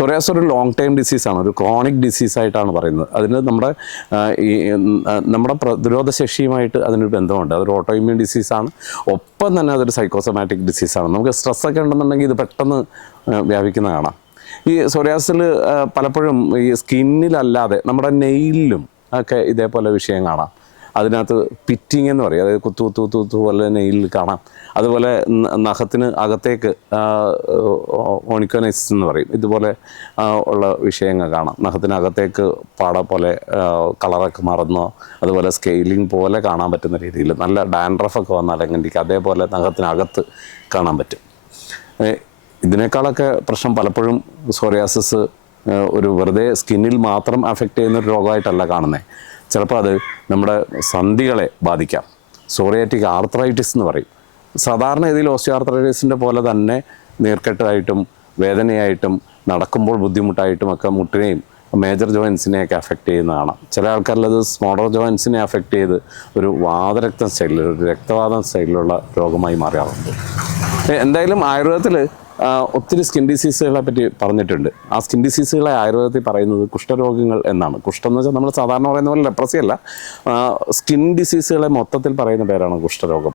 Psoriasis ഒരു long time ഡിസീസാണ്, ഒരു chronic ഡിസീസായിട്ടാണ് പറയുന്നത്. അതിന് നമ്മുടെ പ്രതിരോധ ശേഷിയുമായിട്ട് അതിനൊരു ബന്ധമുണ്ട്. അതൊരു ഓട്ടോ ഇമ്മ്യൂൺ ഡിസീസാണ്, ഒപ്പം തന്നെ അതൊരു സൈക്കോസൊമാറ്റിക് ഡിസീസാണ്. നമുക്ക് സ്ട്രെസ്സൊക്കെ ഉണ്ടെന്നുണ്ടെങ്കിൽ ഇത് പെട്ടെന്ന് വ്യാപിക്കുന്ന കാണാം. ഈ സോറിയാസിൽ പലപ്പോഴും ഈ സ്കിന്നിലല്ലാതെ നമ്മുടെ നെയിലിലും ഒക്കെ ഇതേപോലെ വിഷയം കാണാം. അതിനകത്ത് പിറ്റിങ് എന്ന് പറയും, അതായത് കുത്തു പോലെ നെയിലിൽ കാണാം. അതുപോലെ നഖത്തിന് അകത്തേക്ക് ഓണിക്കോനൈസിസ് എന്ന് പറയും, ഇതുപോലെ ഉള്ള വിഷയങ്ങൾ കാണാം. നഖത്തിനകത്തേക്ക് പാട പോലെ കളറൊക്കെ മാറുന്നോ, അതുപോലെ സ്കെയിലിംഗ് പോലെ കാണാൻ പറ്റുന്ന രീതിയിൽ നല്ല ഡാൻഡ്രഫൊക്കെ വന്നാൽ എങ്ങനെ അതേപോലെ നഖത്തിനകത്ത് കാണാൻ പറ്റും. ഇതിനേക്കാളൊക്കെ പ്രശ്നം പലപ്പോഴും സോറിയാസിസ് ഒരു വെറുതെ സ്കിന്നിൽ മാത്രം അഫക്റ്റ് ചെയ്യുന്നൊരു രോഗമായിട്ടല്ല കാണുന്നത്. ചിലപ്പോൾ അത് നമ്മുടെ സന്ധികളെ ബാധിക്കാം. സോറിയാറ്റിക് ആർത്രൈറ്റിസ് എന്ന് പറയും. സാധാരണ ഇതിൽ ഓസ്റ്റിയോആർത്രൈറ്റിസിൻ്റെ പോലെ തന്നെ നീർക്കെട്ടായിട്ടും വേദനയായിട്ടും നടക്കുമ്പോൾ ബുദ്ധിമുട്ടായിട്ടും ഒക്കെ മുട്ടിനെയും മേജർ ജോയിൻസിനെയൊക്കെ അഫക്റ്റ് ചെയ്യുന്നതാണ്. ചില ആൾക്കാരിലത് സ്മോളർ ജോയിൻസിനെ അഫക്റ്റ് ചെയ്ത് ഒരു വാതരക്തം സ്റ്റൈലിൽ, ഒരു രക്തവാതം സ്റ്റൈലിലുള്ള രോഗമായി മാറാറുണ്ട്. എന്തായാലും ആയുർവേദത്തിൽ ഒത്തിരി സ്കിൻ ഡിസീസുകളെ പറ്റി പറഞ്ഞിട്ടുണ്ട്. ആ സ്കിൻ ഡിസീസുകളെ ആയുർവേദത്തിൽ പറയുന്നത് കുഷ്ഠരോഗങ്ങൾ എന്നാണ്. കുഷ്ഠം എന്ന് വെച്ചാൽ നമ്മൾ സാധാരണ പറയുന്ന പോലെ ലെപ്രസി അല്ല, സ്കിൻ ഡിസീസുകളെ മൊത്തത്തിൽ പറയുന്ന പേരാണ് കുഷ്ഠരോഗം.